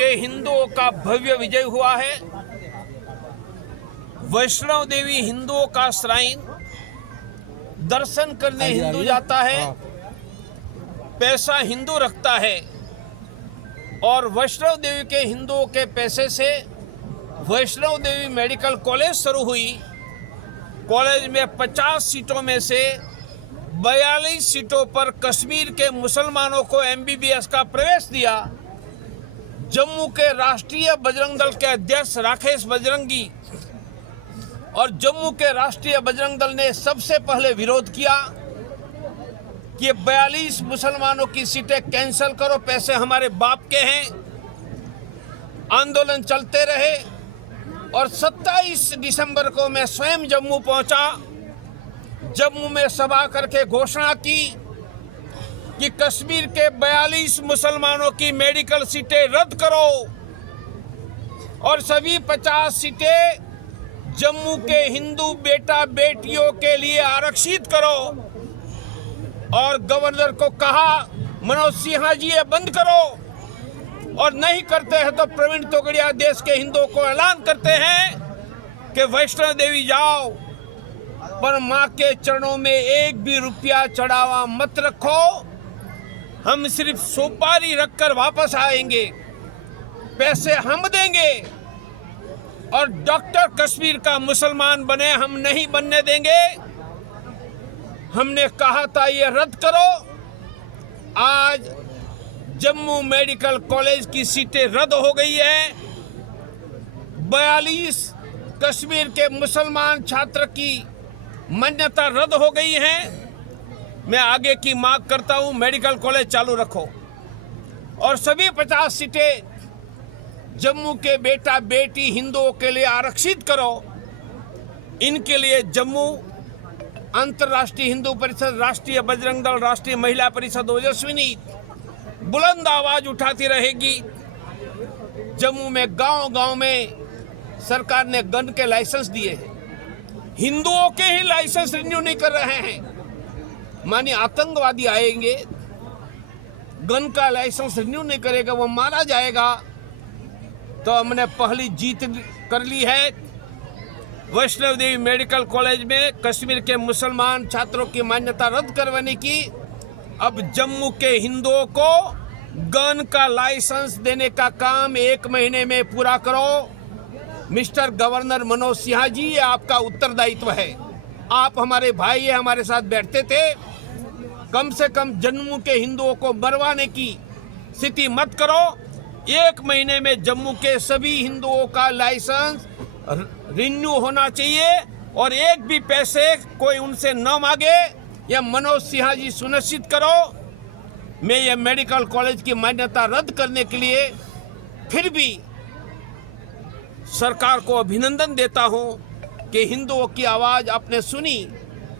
के हिंदुओं का भव्य विजय हुआ है। वैष्णव देवी हिंदुओं का श्राइन, दर्शन करने हिंदू जाता है, पैसा हिंदू रखता है और वैष्णव देवी के हिंदुओं के पैसे से वैष्णव देवी मेडिकल कॉलेज शुरू हुई। कॉलेज में 50 सीटों में से 42 सीटों पर कश्मीर के मुसलमानों को MBBS का प्रवेश दिया। जम्मू के राष्ट्रीय बजरंग दल के अध्यक्ष राकेश बजरंगी और जम्मू के राष्ट्रीय बजरंग दल ने सबसे पहले विरोध किया कि 42 मुसलमानों की सीटें कैंसिल करो, पैसे हमारे बाप के हैं। आंदोलन चलते रहे और 27 दिसंबर को मैं स्वयं जम्मू पहुंचा। जम्मू में सभा करके घोषणा की कि कश्मीर के 42 मुसलमानों की मेडिकल सीटें रद्द करो और सभी 50 सीटें जम्मू के हिंदू बेटा बेटियों के लिए आरक्षित करो। और गवर्नर को कहा, मनोज सिन्हा जी ये बंद करो, और नहीं करते हैं तो प्रवीण तोगड़िया देश के हिंदुओं को ऐलान करते हैं कि वैष्णव देवी जाओ, पर मां के चरणों में एक भी रुपया चढ़ावा मत रखो। हम सिर्फ सुपारी रखकर वापस आएंगे, पैसे हम देंगे और डॉक्टर कश्मीर का मुसलमान बने, हम नहीं बनने देंगे। हमने कहा था ये रद्द करो। आज जम्मू मेडिकल कॉलेज की सीटें रद्द हो गई है। 42 कश्मीर के मुसलमान छात्र की मान्यता रद्द हो गई है। मैं आगे की मांग करता हूं, मेडिकल कॉलेज चालू रखो और सभी 50 सीटें जम्मू के बेटा बेटी हिंदुओं के लिए आरक्षित करो। इनके लिए जम्मू अंतर्राष्ट्रीय हिंदू परिषद, राष्ट्रीय बजरंग दल, राष्ट्रीय महिला परिषद ओजस्विनी बुलंद आवाज उठाती रहेगी। जम्मू में गांव-गांव में सरकार ने गन के लाइसेंस दिए हैं, हिंदुओं के ही लाइसेंस रिन्यू नहीं कर रहे हैं। मानिए आतंकवादी आएंगे, गन का लाइसेंस रिन्यू नहीं करेगा, वो मारा जाएगा। तो हमने पहली जीत कर ली है। वैष्णव देवी मेडिकल कॉलेज में कश्मीर के मुसलमान छात्रों की मान्यता रद्द करवाने की। अब जम्मू के हिंदुओं को गन का लाइसेंस देने का काम 1 महीने में पूरा करो। मिस्टर गवर्नर मनोज सिन्हा जी, ये आपका उत्तरदायित्व है। आप हमारे भाई हैं, हमारे साथ बैठते थे। कम से कम जम्मू के हिंदुओं को मरवाने की स्थिति मत करो। 1 महीने में जम्मू के सभी हिंदुओं का लाइसेंस रिन्यू होना चाहिए और एक भी पैसे कोई उनसे न मांगे। यह मनोज सिन्हा जी सुनिश्चित करो। मैं ये मेडिकल कॉलेज की मान्यता रद्द करने के लिए फिर भी सरकार को अभिनंदन देता हूं कि हिंदुओं की आवाज आपने सुनी,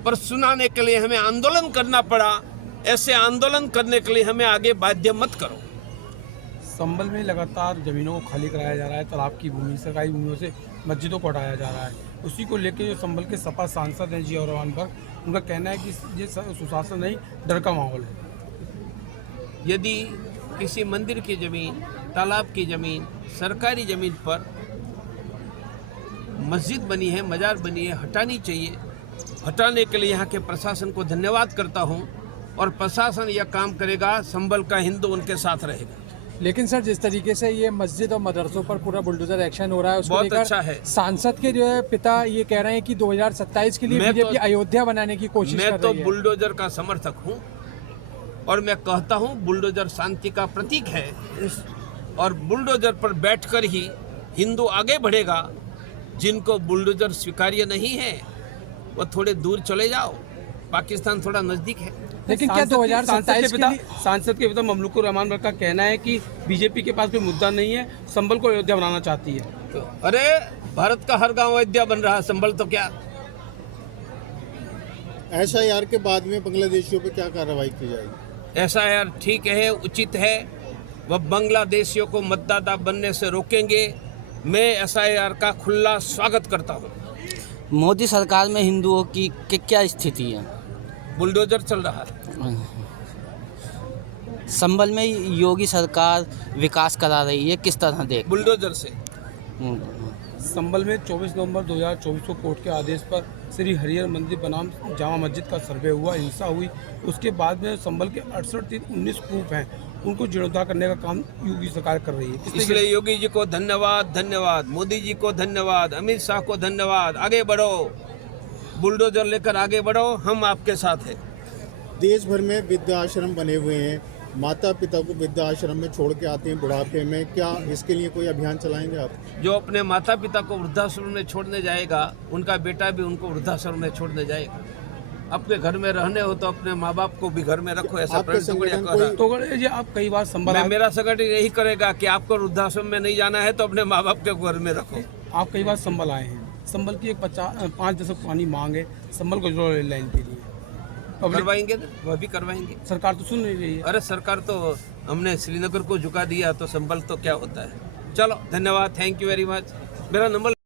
पर सुनाने के लिए हमें आंदोलन करना पड़ा। ऐसे आंदोलन करने के लिए हमें आगे बाध्य मत करो। संभल में लगातार जमीनों को खाली कराया जा रहा है, तालाब की भूमि, सरकारी भूमियों से मस्जिदों को हटाया जा रहा है। उसी को लेकर जो संभल के सपा सांसद हैं जी और उनका कहना है कि ये सुशासन नहीं, डर का माहौल है। यदि किसी मंदिर की जमीन, तालाब की जमीन, सरकारी जमीन पर मस्जिद बनी है, मजार बनी है, हटानी चाहिए। हटाने के लिए यहाँ के प्रशासन को धन्यवाद करता हूँ और प्रशासन यह काम करेगा, संभल का हिंदू उनके साथ रहेगा। लेकिन सर, जिस तरीके से ये मस्जिद और मदरसों पर पूरा बुलडोजर एक्शन हो रहा है, उसको बहुत लेकर अच्छा है। सांसद के जो है पिता ये कह रहे हैं कि 2027 के लिए बीजेपी अयोध्या बनाने की कोशिश कर रही है। मैं तो बुलडोजर का समर्थक हूँ और मैं कहता हूँ बुलडोजर शांति का प्रतीक है और बुलडोजर पर बैठकर ही हिंदू आगे बढ़ेगा। जिनको बुलडोजर स्वीकार्य नहीं है वो थोड़े दूर चले जाओ, पाकिस्तान थोड़ा नजदीक है। लेकिन क्या 2027 सांसद के पिता ममलुकुर रहमान का कहना है कि बीजेपी के पास कोई मुद्दा नहीं है, संभल को अयोध्या बनाना चाहती है। तो अरे भारत का हर गांव अयोध्या बन रहा है, संभल तो क्या। SIR के बाद में बांग्लादेशियों पर क्या कार्रवाई की जाएगी? SIR ठीक है, उचित है। वह बांग्लादेशियों को मतदाता बनने से रोकेंगे। मैं SIR का खुला स्वागत करता हूँ। मोदी सरकार में हिंदुओं की क्या स्थिति है? बुलडोजर चल रहा है। संभल में योगी सरकार विकास करा रही है, किस तरह देख? बुलडोजर से। संभल में 24 नवंबर 2024 को कोर्ट के आदेश पर श्री हरिहर मंदिर बनाम जामा मस्जिद का सर्वे हुआ, हिंसा हुई। उसके बाद में संभल के 68-19 कूप हैं, उनको जीर्णोद्धार करने का काम योगी सरकार कर रही है। इसलिए योगी जी को धन्यवाद, धन्यवाद, मोदी जी को धन्यवाद, अमित शाह को धन्यवाद। आगे बढ़ो, बुलडोजर लेकर आगे बढ़ो, हम आपके साथ हैं। देश भर में वृद्धाश्रम बने हुए हैं, माता पिता को वृद्धाश्रम में छोड़ के आते हैं बुढ़ापे में, क्या इसके लिए कोई अभियान चलाएंगे आप? जो अपने माता पिता को वृद्धाश्रम में छोड़ने जाएगा, उनका बेटा भी उनको वृद्धाश्रम में छोड़ने जाएगा। अपने घर में रहने हो तो अपने माँ बाप को भी घर में रखो, ऐसा आपका प्रेम टुकड़िया संगठन कह रहा है। तो जी आप कई बार संभल मेरा संगठन यही करेगा कि आपको वृद्धाश्रम में नहीं जाना है तो अपने माँ बाप के घर में रखो। आप कई बार संभल आए हैं। संभल की एक 5 दशक पुरानी मांग है संभल को रेल लाइन के लिए, करवाएंगे ना, वह भी करवाएंगे। सरकार तो सुन नहीं रही है। अरे सरकार तो, हमने श्रीनगर को झुका दिया तो संभल तो क्या होता है। चलो, धन्यवाद, थैंक यू वेरी मच। मेरा नंबर